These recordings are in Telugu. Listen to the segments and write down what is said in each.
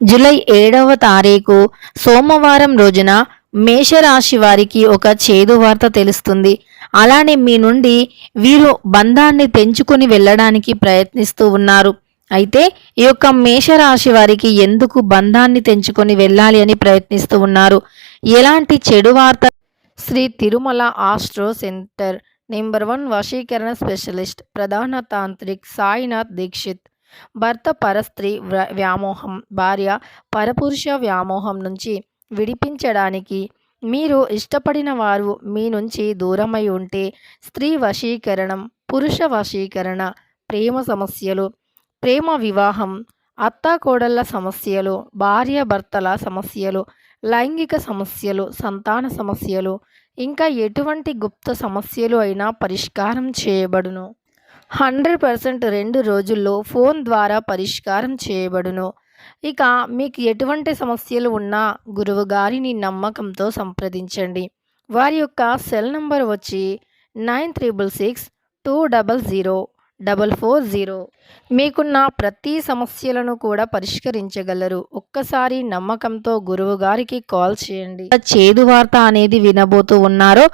జూలై 7వ తారీఖు సోమవారం రోజున మేషరాశి వారికి ఒక చేదు వార్త తెలుస్తుంది. అలానే మీ నుండి వీరు బంధాన్ని తెంచుకొని వెళ్ళడానికి ప్రయత్నిస్తూ ఉన్నారు. అయితే ఈ యొక్క మేషరాశి వారికి ఎందుకు బంధాన్ని తెంచుకొని వెళ్ళాలి అని ప్రయత్నిస్తూ ఉన్నారు? ఎలాంటి చెడు వార్త? Shri Tirumala astro centre number 1 వశీకరణ స్పెషలిస్ట్ ప్రధాన తాంత్రిక్ సాయినాథ్ దీక్షిత్. భర్త పరస్త్రీ వ్యామోహం, భార్య పరపురుష వ్యామోహం నుంచి విడిపించడానికి మీరు ఇష్టపడిన వారు మీ నుంచి దూరమై ఉంటే స్త్రీ వశీకరణం, పురుష వశీకరణ, ప్రేమ సమస్యలు, ప్రేమ వివాహం, అత్తాకోడళ్ల సమస్యలు, భార్య భర్తల సమస్యలు, లైంగిక సమస్యలు, సంతాన సమస్యలు, ఇంకా ఎటువంటి గుప్త సమస్యలు అయినా పరిష్కారం చేయబడును. 100% 2 రోజుల్లో ఫోన్ ద్వారా పరిష్కారం చేయబడును. ఇక మీకు ఎటువంటి సమస్యలు ఉన్నా గురువు గారిని నమ్మకంతో సంప్రదించండి. వారి యొక్క సెల్ నంబర్ వచ్చి 9366200440. మీకున్న ప్రతి సమస్యలను కూడా పరిష్కరించగలరు. ఒక్కసారి నమ్మకంతో గురువు గారికి కాల్ చేయండి. చేదు వార్త అనేది వినబోతూ ఉన్నారో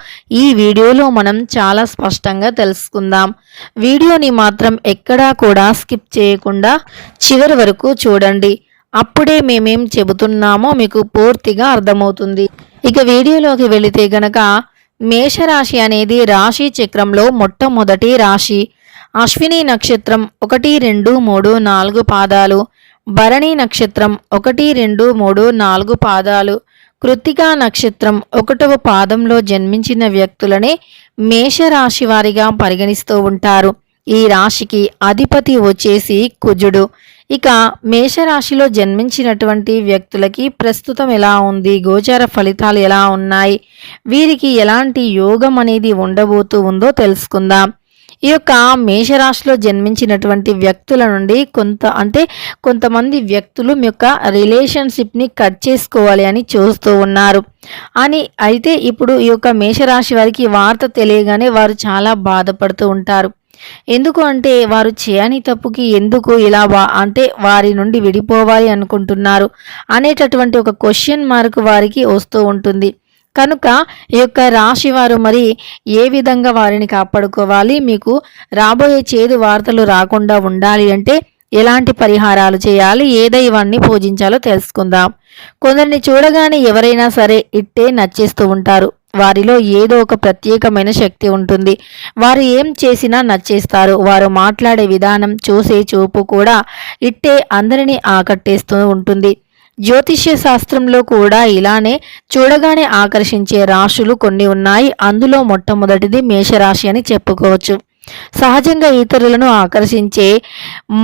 ఈ వీడియోలో మనం చాలా స్పష్టంగా తెలుసుకుందాం. వీడియోని మాత్రం ఎక్కడా కూడా స్కిప్ చేయకుండా చివరి వరకు చూడండి. అప్పుడే మేమేం చెబుతున్నామో మీకు పూర్తిగా అర్థమవుతుంది. ఇక వీడియోలోకి వెళితే గనక మేషరాశి అనేది రాశి చక్రంలో మొట్టమొదటి రాశి. అశ్విని నక్షత్రం 1, 2, 3, 4 పాదాలు, భరణి నక్షత్రం 1, 2, 3, 4 పాదాలు, కృత్తికా నక్షత్రం 1వ పాదంలో జన్మించిన వ్యక్తులనే మేషరాశి వారిగా పరిగణిస్తూ ఉంటారు. ఈ రాశికి అధిపతి వచ్చేసి కుజుడు. ఇక మేషరాశిలో జన్మించినటువంటి వ్యక్తులకి ప్రస్తుతం ఎలా ఉంది, గోచార ఫలితాలు ఎలా ఉన్నాయి, వీరికి ఎలాంటి యోగం అనేది ఉండబోతూ ఉందో తెలుసుకుందాం. ఈ యొక్క మేషరాశిలో జన్మించినటువంటి వ్యక్తుల నుండి కొంతమంది వ్యక్తులు మీ యొక్క రిలేషన్షిప్ని కట్ చేసుకోవాలి అని చూస్తూ ఉన్నారు అయితే ఇప్పుడు ఈ యొక్క మేషరాశి వారికి వార్త తెలియగానే వారు చాలా బాధపడుతూ ఉంటారు. ఎందుకు అంటే వారు చేయని తప్పుకి ఎందుకు ఇలా వారి నుండి విడిపోవాలి అనుకుంటున్నారు అనేటటువంటి ఒక క్వశ్చన్ మార్క్ వారికి వస్తూ ఉంటుంది. కనుక ఈ యొక్క రాశి వారు మరి ఏ విధంగా వారిని కాపాడుకోవాలి, మీకు రాబోయే చేదు వార్తలు రాకుండా ఉండాలి అంటే ఎలాంటి పరిహారాలు చేయాలి, ఏ దైవాన్ని పూజించాలో తెలుసుకుందాం. కొందరిని చూడగానే ఎవరైనా సరే ఇట్టే నచ్చేస్తూ ఉంటారు. వారిలో ఏదో ఒక ప్రత్యేకమైన శక్తి ఉంటుంది. వారు ఏం చేసినా నచ్చేస్తారు. వారు మాట్లాడే విధానం, చూసే చూపు కూడా ఇట్టే అందరినీ ఆకట్టేస్తూ ఉంటుంది. జ్యోతిష్య శాస్త్రంలో కూడా ఇలానే చూడగానే ఆకర్షించే రాశులు కొన్ని ఉన్నాయి. అందులో మొట్టమొదటిది మేషరాశి అని చెప్పుకోవచ్చు. సహజంగా ఇతరులను ఆకర్షించే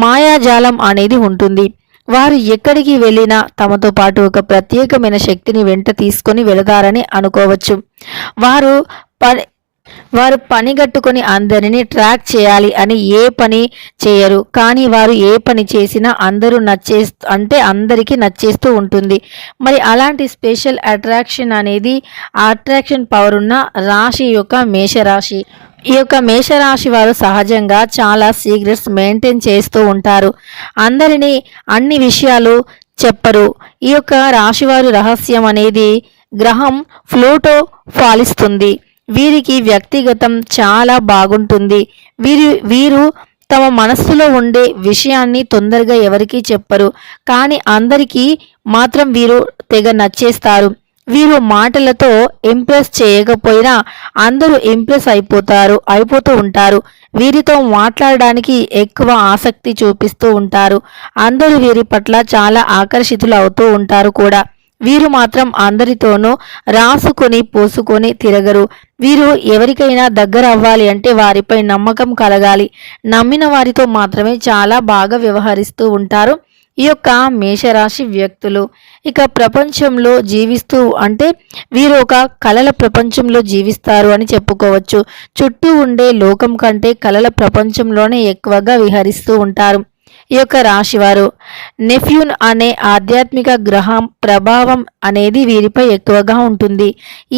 మాయాజాలం అనేది ఉంటుంది. వారు ఎక్కడికి వెళ్ళినా తమతో పాటు ఒక ప్రత్యేకమైన శక్తిని వెంట తీసుకొని వెళతారని అనుకోవచ్చు. వారు పనిగట్టుకొని అందరినీ ట్రాక్ చేయాలి అని ఏ పని చేయరు. కానీ వారు ఏ పని చేసినా అందరికీ నచ్చేస్తూ ఉంటుంది. మరి అలాంటి స్పెషల్ అట్రాక్షన్ పవర్ ఉన్న రాశి యొక్క మేషరాశి. ఈ యొక్క మేషరాశి వారు సహజంగా చాలా సీక్రెట్స్ మెయింటైన్ చేస్తూ ఉంటారు. అందరినీ అన్ని విషయాలు చెప్పరు. ఈ యొక్క రాశివారు రహస్యం అనేది గ్రహం ప్లూటో పాలిస్తుంది. వీరికి వ్యక్తిగతం చాలా బాగుంటుంది. వీరు తమ మనస్సులో ఉండే విషయాన్ని తొందరగా ఎవరికీ చెప్పరు. కానీ అందరికీ మాత్రం వీరు తెగ నచ్చేస్తారు. వీరు మాటలతో ఇంప్రెస్ చేయకపోయినా అందరూ ఇంప్రెస్ అయిపోతూ ఉంటారు. వీరితో మాట్లాడడానికి ఎక్కువ ఆసక్తి చూపిస్తూ ఉంటారు. అందరూ వీరి పట్ల చాలా ఆకర్షితులు అవుతూ ఉంటారు కూడా. వీరు మాత్రం అందరితోనూ రాసుకొని పోసుకొని తిరగరు. వీరు ఎవరికైనా దగ్గర అవ్వాలి అంటే వారిపై నమ్మకం కలగాలి. నమ్మిన వారితో మాత్రమే చాలా బాగా వ్యవహరిస్తూ ఉంటారు ఈ యొక్క మేషరాశి వ్యక్తులు. ఇక ప్రపంచంలో వీరు ఒక కలల ప్రపంచంలో జీవిస్తారు అని చెప్పుకోవచ్చు. చుట్టూ ఉండే లోకం కంటే కలల ప్రపంచంలోనే ఎక్కువగా విహరిస్తూ ఉంటారు ఈ యొక్క రాశివారు. నెప్ట్యూన్ అనే ఆధ్యాత్మిక గ్రహం ప్రభావం అనేది వీరిపై ఎక్కువగా ఉంటుంది.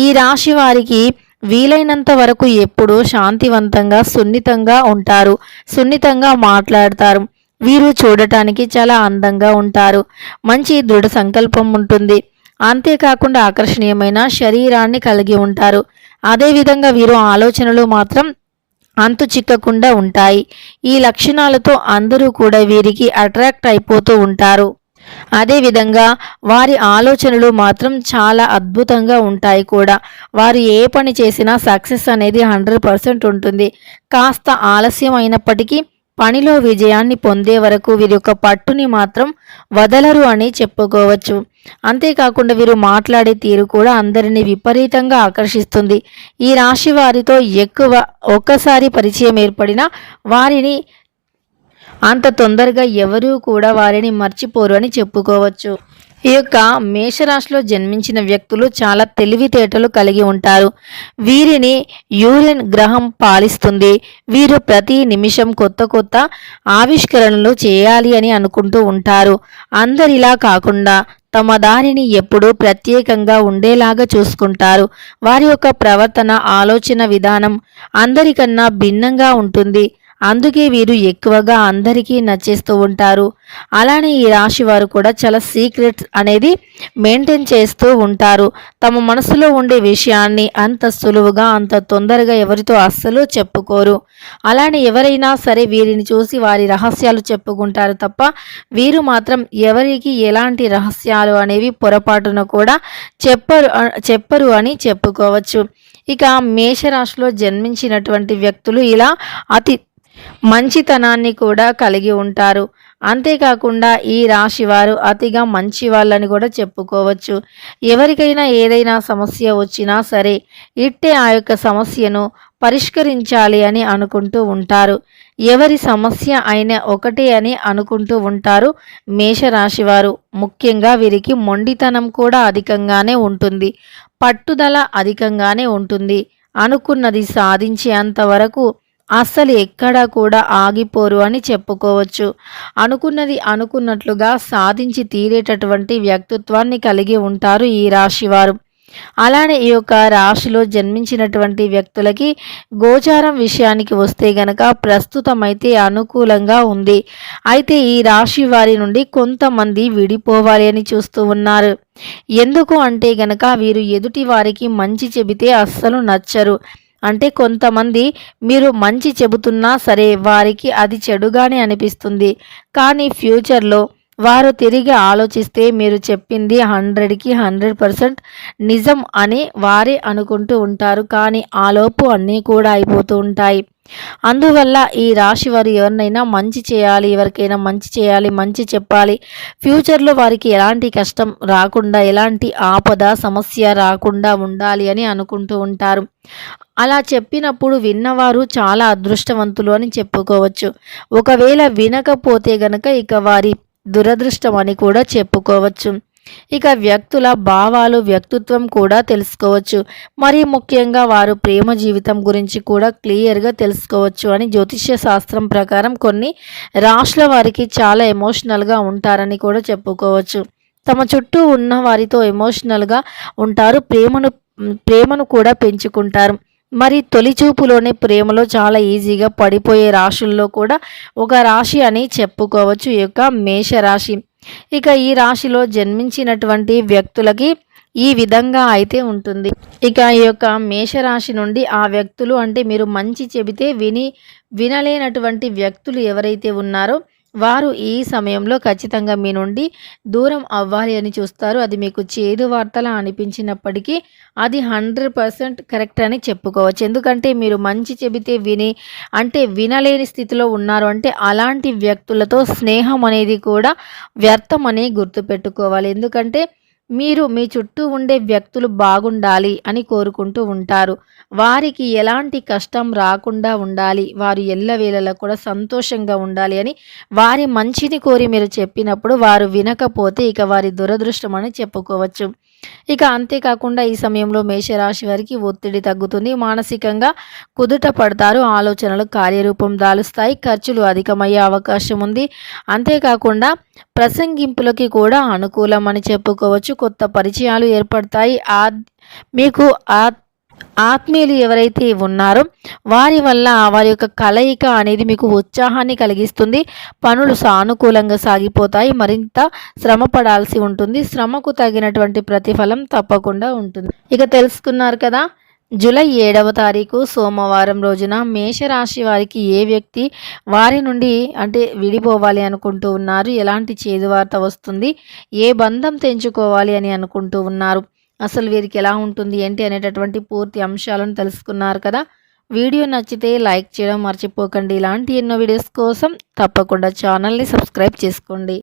ఈ రాశి వారికి వీలైనంత వరకు ఎప్పుడూ శాంతివంతంగా సున్నితంగా ఉంటారు. సున్నితంగా మాట్లాడతారు. వీరు చూడటానికి చాలా అందంగా ఉంటారు. మంచి దృఢ సంకల్పం ఉంటుంది. అంతేకాకుండా ఆకర్షణీయమైన శరీరాన్ని కలిగి ఉంటారు. అదేవిధంగా వీరు ఆలోచనలు మాత్రం అంతు చిక్కకుండా ఉంటాయి. ఈ లక్షణాలతో అందరూ కూడా వీరికి అట్రాక్ట్ అయిపోతూ ఉంటారు. అదేవిధంగా వారి ఆలోచనలు మాత్రం చాలా అద్భుతంగా ఉంటాయి కూడా. వారు ఏ పని చేసినా సక్సెస్ అనేది 100% ఉంటుంది. కాస్త ఆలస్యం అయినప్పటికీ పనిలో విజయాన్ని పొందే వరకు వీరి యొక్క పట్టుని మాత్రం వదలరు అని చెప్పుకోవచ్చు. అంతేకాకుండా వీరు మాట్లాడే తీరు కూడా అందరినీ విపరీతంగా ఆకర్షిస్తుంది. ఈ రాశి వారితో ఒక్కసారి పరిచయం ఏర్పడినా వారిని అంత తొందరగా ఎవరూ కూడా వారిని మర్చిపోరు అని చెప్పుకోవచ్చు. ఈ యొక్క మేషరాశిలో జన్మించిన వ్యక్తులు చాలా తెలివితేటలు కలిగి ఉంటారు. వీరిని యూరేన్ గ్రహం పాలిస్తుంది. వీరు ప్రతి నిమిషం కొత్త కొత్త ఆవిష్కరణలు చేయాలి అని అనుకుంటూ ఉంటారు. అందరిలా కాకుండా తమ దారిని ఎప్పుడూ ప్రత్యేకంగా ఉండేలాగా చూసుకుంటారు. వారి యొక్క ప్రవర్తన, ఆలోచన విధానం అందరికన్నా భిన్నంగా ఉంటుంది. అందుకే వీరు ఎక్కువగా అందరికీ నచ్చేస్తూ ఉంటారు. అలానే ఈ రాశి వారు కూడా చాలా సీక్రెట్స్ అనేది మెయింటైన్ చేస్తూ ఉంటారు. తమ మనసులో ఉండే విషయాన్ని అంత సులువుగా అంత తొందరగా ఎవరితో అస్సలు చెప్పుకోరు. అలానే ఎవరైనా సరే వీరిని చూసి వారి రహస్యాలు చెప్పుకుంటారు తప్ప వీరు మాత్రం ఎవరికి ఎలాంటి రహస్యాలు అనేవి పొరపాటున కూడా చెప్పరు అని చెప్పుకోవచ్చు. ఇక మేషరాశిలో జన్మించినటువంటి వ్యక్తులు ఇలా అతి మంచితనాన్ని కూడా కలిగి ఉంటారు. అంతేకాకుండా ఈ రాశి వారు అతిగా మంచి వాళ్ళని కూడా చెప్పుకోవచ్చు. ఎవరికైనా ఏదైనా సమస్య వచ్చినా సరే ఇట్టే ఆ యొక్క సమస్యను పరిష్కరించాలి అని అనుకుంటూ ఉంటారు. ఎవరి సమస్య అయినా ఒకటే అని అనుకుంటూ ఉంటారు మేషరాశి వారు. ముఖ్యంగా వీరికి మొండితనం కూడా అధికంగానే ఉంటుంది. పట్టుదల అధికంగానే ఉంటుంది. అనుకున్నది సాధించేంత వరకు అస్సలు ఎక్కడా కూడా ఆగిపోరు అని చెప్పుకోవచ్చు. అనుకున్నది అనుకున్నట్లుగా సాధించి తీరేటటువంటి వ్యక్తిత్వాన్ని కలిగి ఉంటారు ఈ రాశివారు. అలానే ఈ యొక్క రాశిలో జన్మించినటువంటి వ్యక్తులకి గోచారం విషయానికి వస్తే గనక ప్రస్తుతమైతే అనుకూలంగా ఉంది. అయితే ఈ రాశి వారి నుండి కొంతమంది విడిపోవాలి అని చూస్తూ ఉన్నారు. ఎందుకు అంటే గనక వీరు ఎదుటి వారికి మంచి చెబితే అస్సలు నచ్చరు. అంటే కొంతమంది మీరు మంచి చెబుతున్నా సరే వారికి అది చెడుగానే అనిపిస్తుంది. కానీ ఫ్యూచర్లో వారు తిరిగి ఆలోచిస్తే మీరు చెప్పింది 100కి 100% నిజం అని వారే అనుకుంటూ ఉంటారు. కానీ ఆలోపు అన్నీ కూడా అయిపోతూ ఉంటాయి. అందువల్ల ఈ రాశి వారు ఎవరినైనా మంచి చేయాలి, ఎవరికైనా మంచి చేయాలి, మంచి చెప్పాలి, ఫ్యూచర్లో వారికి ఎలాంటి కష్టం రాకుండా, ఎలాంటి ఆపద సమస్య రాకుండా ఉండాలి అని అనుకుంటూ ఉంటారు. అలా చెప్పినప్పుడు విన్నవారు చాలా అదృష్టవంతులు అని చెప్పుకోవచ్చు. ఒకవేళ వినకపోతే గనక ఇక వారి దురదృష్టం అని కూడా చెప్పుకోవచ్చు. ఇక వ్యక్తుల భావాలు, వ్యక్తిత్వం కూడా తెలుసుకోవచ్చు. మరి ముఖ్యంగా వారు ప్రేమ జీవితం గురించి కూడా క్లియర్గా తెలుసుకోవచ్చు అని జ్యోతిష్య శాస్త్రం ప్రకారం కొన్ని రాశుల వారికి చాలా ఎమోషనల్గా ఉంటారని కూడా చెప్పుకోవచ్చు. తమ చుట్టూ ఉన్న వారితో ఎమోషనల్గా ఉంటారు. ప్రేమను కూడా పెంచుకుంటారు. మరి తొలి చూపులోనే ప్రేమలో చాలా ఈజీగా పడిపోయే రాశుల్లో కూడా ఒక రాశి అని చెప్పుకోవచ్చు ఈ యొక్క మేషరాశి. ఇక ఈ రాశిలో జన్మించినటువంటి వ్యక్తులకి ఈ విధంగా అయితే ఉంటుంది. ఇక ఈ యొక్క మేషరాశి నుండి ఆ వ్యక్తులు అంటే మీరు మంచి చెబితే వినలేనటువంటి వ్యక్తులు ఎవరైతే ఉన్నారో వారు ఈ సమయంలో ఖచ్చితంగా మీ నుండి దూరం అవ్వాలి అని చూస్తారు. అది మీకు చేదు వార్తలా అనిపించినప్పటికీ అది 100% కరెక్ట్ అని చెప్పుకోవచ్చు. ఎందుకంటే మీరు మంచి చెబితే వినలేని స్థితిలో ఉన్నారు అంటే అలాంటి వ్యక్తులతో స్నేహం అనేది కూడా వ్యర్థమని గుర్తుపెట్టుకోవాలి. ఎందుకంటే మీరు మీ చుట్టూ ఉండే వ్యక్తులు బాగుండాలి అని కోరుకుంటూ ఉంటారు. వారికి ఎలాంటి కష్టం రాకుండా ఉండాలి, వారు ఎల్లవేళలా కూడా సంతోషంగా ఉండాలి అని వారి మంచిని కోరి మీరు చెప్పినప్పుడు వారు వినకపోతే ఇక వారి దురదృష్టం అని చెప్పుకోవచ్చు. ఇక అంతేకాకుండా ఈ సమయంలో మేషరాశి వారికి ఒత్తిడి తగ్గుతుంది. మానసికంగా కుదుట పడతారు. ఆలోచనలు కార్యరూపం దాలుస్తాయి. ఖర్చులు అధికమయ్యే అవకాశం ఉంది. అంతేకాకుండా ప్రసంగింపులకి కూడా అనుకూలం అని చెప్పుకోవచ్చు. కొత్త పరిచయాలు ఏర్పడతాయి. మీకు ఆత్మీయులు ఎవరైతే ఉన్నారో వారి వల్ల వారి యొక్క కలయిక అనేది మీకు ఉత్సాహాన్ని కలిగిస్తుంది. పనులు సానుకూలంగా సాగిపోతాయి. మరింత శ్రమ పడాల్సి ఉంటుంది. శ్రమకు తగినటువంటి ప్రతిఫలం తప్పకుండా ఉంటుంది. ఇక తెలుసుకున్నారు కదా, జూలై 7వ తారీఖు సోమవారం రోజున మేషరాశి వారికి ఏ వ్యక్తి వారి నుండి అంటే విడిపోవాలి అనుకుంటూ ఉన్నారు, ఎలాంటి చేదు వార్త వస్తుంది, ఏ బంధం తెంచుకోవాలి అని అనుకుంటూ ఉన్నారు, అసలు వీరికి ఎలా ఉంటుంది ఏంటి అనేటటువంటి పూర్తి అంశాలను తెలుసుకున్నారు కదా. వీడియో నచ్చితే లైక్ చేయడం మర్చిపోకండి. ఇలాంటి ఎన్నో వీడియోస్ కోసం తప్పకుండా ఛానల్ని సబ్స్క్రైబ్ చేసుకోండి.